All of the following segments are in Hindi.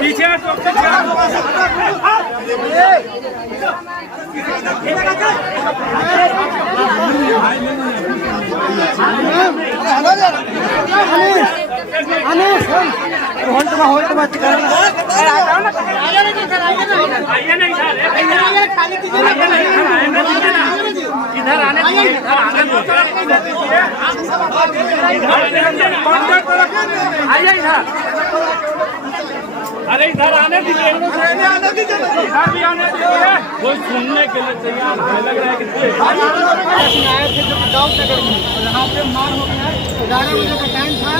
पीछे इधर आने आइए इधर। अरे इधर आने दीजिए, इधर भी आने दीजिए। कोई सुनने के लिए तैयार है, लग रहा है कि आए थे जो गाँव नगर में यहाँ पे मार हो गया है। 11 बजे का टाइम था,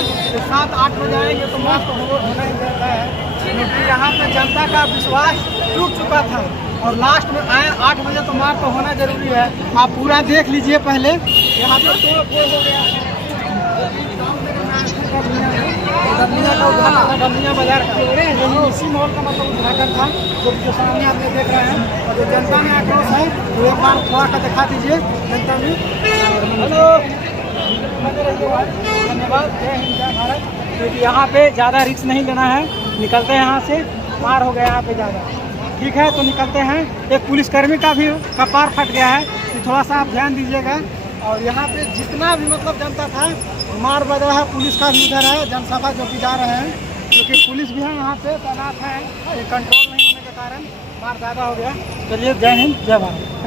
7-8 बजे आएंगे तो मार तो होना ही रहता है, क्योंकि यहाँ पे जनता का विश्वास टूट चुका था और लास्ट में आए 8 बजे तो मार तो होना जरूरी है। आप पूरा देख लीजिए पहले, यहाँ पे तोड़ फोड़ हो गया है। डमिया बाजार का इसी मॉल का मतलब उद्घाटन था, जो सामने आपने देख रहे हैं। और जो जनता में आक्रोश है वो एक बार थोड़ा सा दिखा दीजिए जनता में। हेलो, धन्यवाद, जय हिंद जय भारत। क्योंकि यहाँ पे ज़्यादा रिस्क नहीं लेना है, निकलते हैं यहाँ से। मार हो गया यहाँ पे ज़्यादा, ठीक है तो निकलते हैं। एक पुलिसकर्मी का भी कपार फट गया है, तो थोड़ा सा आप ध्यान दीजिएगा। और यहाँ पे जितना भी मतलब जनता था मार बजा है, पुलिस का भी उधर है जनसभा जो कि जा रहे हैं, क्योंकि पुलिस भी है यहाँ पे तैनात है। कंट्रोल नहीं होने के कारण मार ज़्यादा हो गया। चलिए, जय हिंद जय भारत।